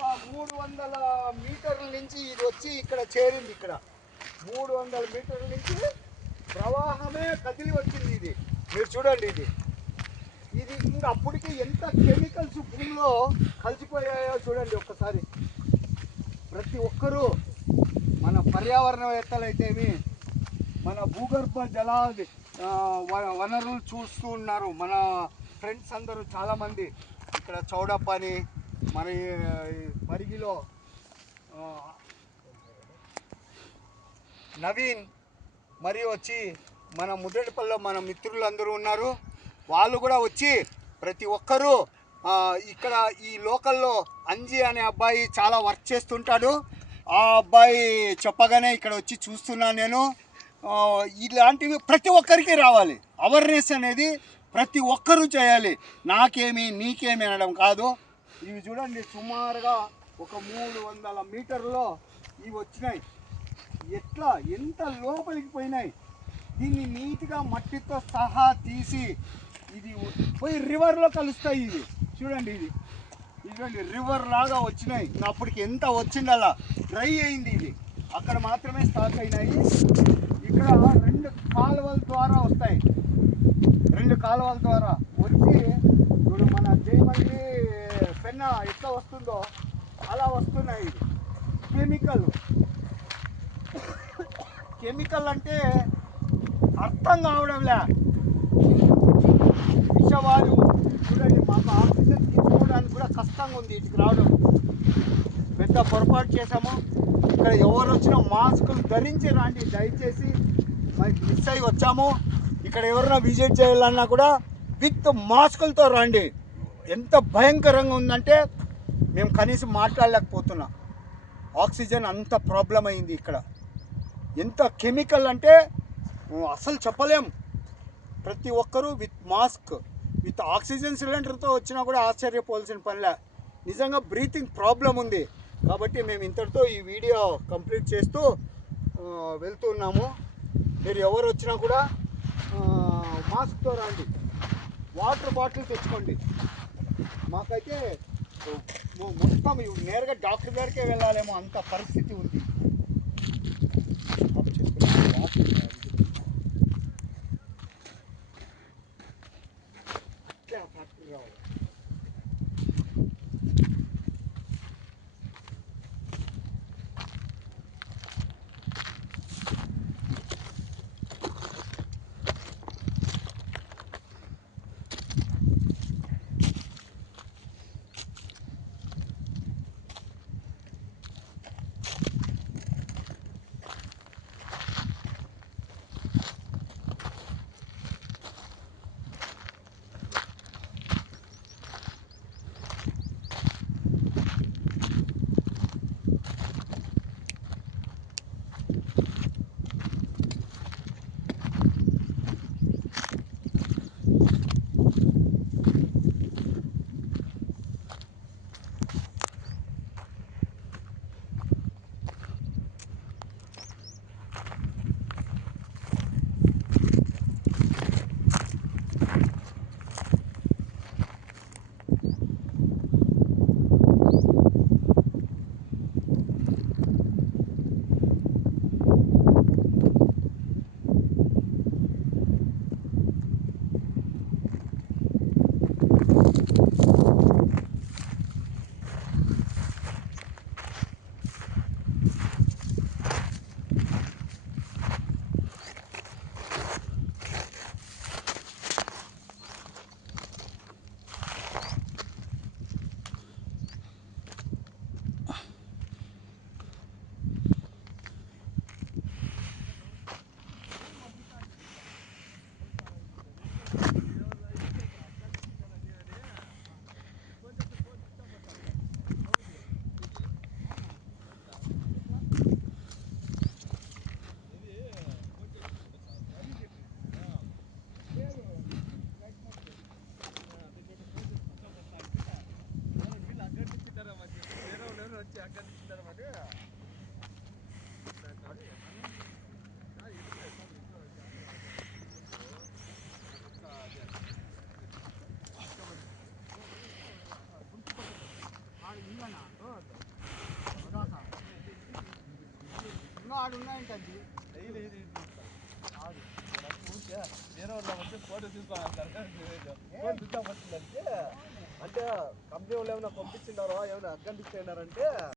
ఒక మూడు వందల మీటర్ల నుంచి ఇది వచ్చి ఇక్కడ చేరింది ఇక్కడ. మూడు వందల మీటర్ల నుంచి ప్రవాహమే కదిలి వచ్చింది ఇది. మీరు చూడండి ఇది. ఇది ఇంకా అప్పటికి ఎంత కెమికల్స్ భూమిలో కలిసిపోయాయో చూడండి ఒక్కసారి. ప్రతి ఒక్కరూ మన పర్యావరణవేత్తలైతేమి మన భూగర్భ జల వ- వనరులు చూస్తూ ఉన్నారు. మన ఫ్రెండ్స్ అందరూ చాలామంది. ఇక్కడ చౌడప్ప అని మన పరిగిలో నవీన్ మరియు వచ్చి మన ముద్రడిపల్లిలో మన మిత్రులు అందరూ ఉన్నారు. వాళ్ళు కూడా వచ్చి ప్రతి ఒక్కరూ ఇక్కడ ఈ లోకల్లో అంజి అనే అబ్బాయి చాలా వర్క్ చేస్తుంటాడు. ఆ అబ్బాయి చెప్పగానే ఇక్కడ వచ్చి చూస్తున్నాను నేను. ఇలాంటివి ప్రతి ఒక్కరికి రావాలి. అవేర్నెస్ అనేది ప్రతి ఒక్కరూ చేయాలి. నాకేమి నీకేమి అనడం కాదు. ఇవి చూడండి సుమారుగా ఒక మూడు వందల మీటర్లో ఇవి వచ్చినాయి. ఎట్లా? ఎంత లోపలికి పోయినాయి? దీన్ని నీట్గా మట్టితో సహా తీసి ఇది పోయి రివర్లో కలుస్తాయి ఇది చూడండి ఇది. ఇది రివర్ లాగా వచ్చినాయి. అప్పటికి ఎంత వచ్చిందలా డ్రై అయింది ఇది. అక్కడ మాత్రమే స్టాక్ అయినాయి. ఇక్కడ రెండు కాలువల ద్వారా వస్తాయి. రెండు కాలువల ద్వారా వచ్చి ఇప్పుడు మన జయమంది పెన్న ఎట్లా వస్తుందో అలా వస్తున్నాయి. కెమికల్. కెమికల్ అంటే అర్థం కావడంలే. విషవాయు చూడండి మాకు ఆక్సిజన్ తీసుకోవడానికి కూడా కష్టంగా ఉంది ఇటుకు రావడం. పెద్ద పొరపాటు చేశాము. ఇక్కడ ఎవరు వచ్చినా మాస్కులు ధరించి రాండి. దయచేసి మరి మిస్ అయి వచ్చాము. ఇక్కడ ఎవరైనా విజిట్ చేయాలన్నా కూడా విత్ మాస్కులతో రండి. ఎంత భయంకరంగా ఉందంటే మేము కనీసం మాట్లాడలేకపోతున్నాం. ఆక్సిజన్ అంత ప్రాబ్లం అయింది ఇక్కడ. ఎంత కెమికల్ అంటే అసలు చెప్పలేం. ప్రతి ఒక్కరూ విత్ మాస్క్ విత్ ఆక్సిజన్ సిలిండర్తో వచ్చినా కూడా ఆశ్చర్యపోవాల్సిన పనిలే. నిజంగా బ్రీతింగ్ ప్రాబ్లం ఉంది. కాబట్టి మేము ఇంతటితో ఈ వీడియో కంప్లీట్ చేస్తూ వెళ్తున్నాము మీరు ఎవరు వచ్చినా కూడా మాస్క్తో రండి. వాటర్ బాటిల్ తెచ్చుకోండి. మాకైతే మొత్తం నేరుగా డాక్టర్ గారికే వెళ్ళాలేమో అంత పరిస్థితి ఉంది ఆఫ్ ఫ్యాక్టరీ రావాలి. ఆడు ఉన్నాయంటే డైలీ ఇది ఆడు వేరే వాళ్ళ వచ్చి ఫోటో ఫోటో చూద్దాం వచ్చిందంటే అంటే కంపెనీ వాళ్ళు ఏమైనా పంపించినారో ఏమైనా అగ్గంటిస్తున్నారంటే